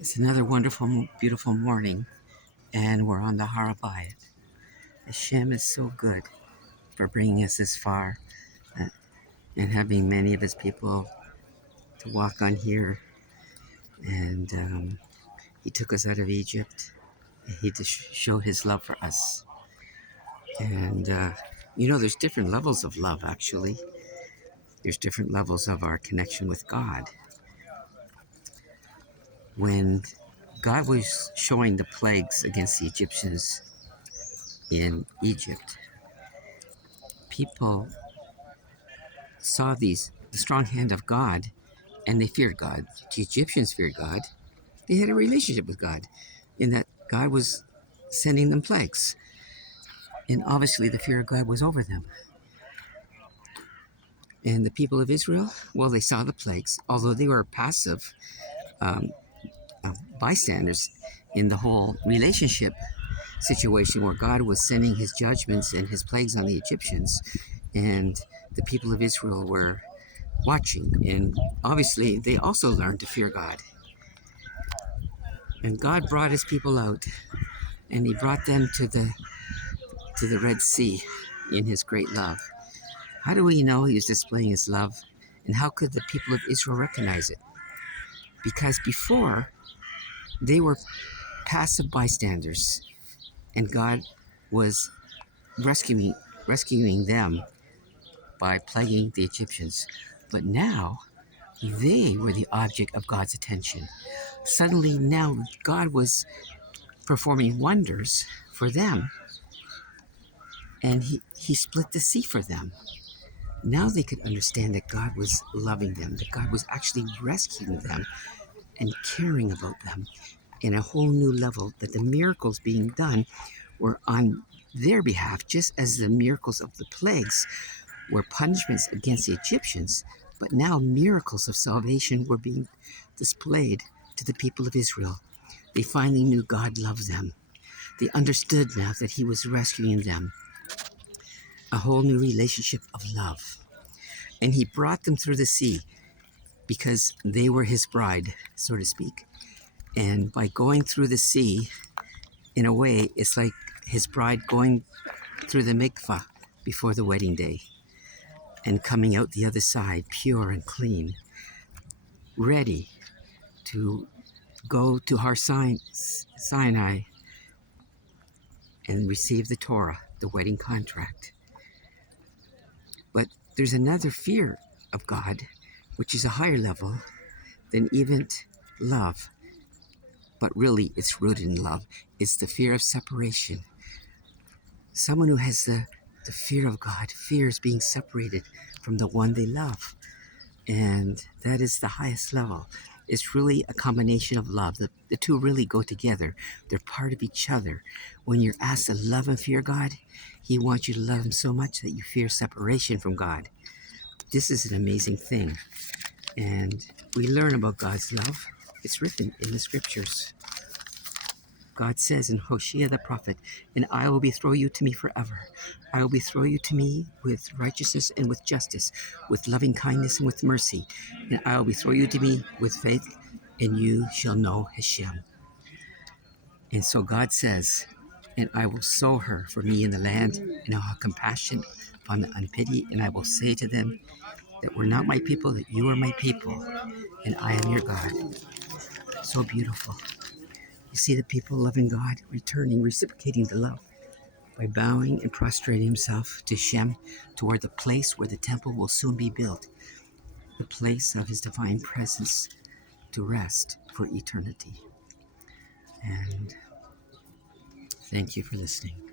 It's another wonderful, beautiful morning, and we're on the Har HaBayt. Hashem is so good for bringing us this far and having many of his people to walk on here. And he took us out of Egypt. He just showed his love for us. And, there's different levels of love, actually. There's different levels of our connection with God. When God was showing the plagues against the Egyptians in Egypt, people saw the strong hand of God, and they feared God. The Egyptians feared God. They had a relationship with God, in that God was sending them plagues. And obviously the fear of God was over them. And the people of Israel, well, they saw the plagues, although they were passive um, bystanders in the whole relationship situation where God was sending his judgments and his plagues on the Egyptians. And the people of Israel were watching. And obviously they also learned to fear God. And God brought his people out, and he brought them to the Red Sea in his great love. How do we know he was displaying his love? And how could the people of Israel recognize it? Because before, they were passive bystanders, and God was rescuing them by plaguing the Egyptians. But now, they were the object of God's attention. Suddenly, now God was performing wonders for them, and he split the sea for them. Now they could understand that God was loving them, that God was actually rescuing them and caring about them in a whole new level, that the miracles being done were on their behalf, just as the miracles of the plagues were punishments against the Egyptians. But now miracles of salvation were being displayed to the people of Israel. They finally knew God loved them. They understood now that he was rescuing them. A whole new relationship of love. And he brought them through the sea because they were his bride, so to speak. And by going through the sea, in a way, it's like his bride going through the mikvah before the wedding day and coming out the other side pure and clean, ready to go to Har Sinai and receive the Torah, the wedding contract. But there's another fear of God, which is a higher level than even love. But really, it's rooted in love. It's the fear of separation. Someone who has the fear of God fears being separated from the one they love. And that is the highest level. It's really a combination of love. The two really go together. They're part of each other. When you're asked to love and fear God, he wants you to love him so much that you fear separation from God. This is an amazing thing. And we learn about God's love. It's written in the scriptures. God says in Hosea the prophet, "And I will betroth you to me forever. I will betroth you to me with righteousness and with justice, with loving kindness and with mercy. And I will betroth you to me with faith, and you shall know Hashem." And so God says, "And I will sow her for me in the land, and I will have compassion upon the unpitied, and I will say to them that were not my people, that you are my people, and I am your God." So beautiful. You see the people loving God, returning, reciprocating the love by bowing and prostrating himself to Shem toward the place where the temple will soon be built, the place of his divine presence to rest for eternity. And thank you for listening.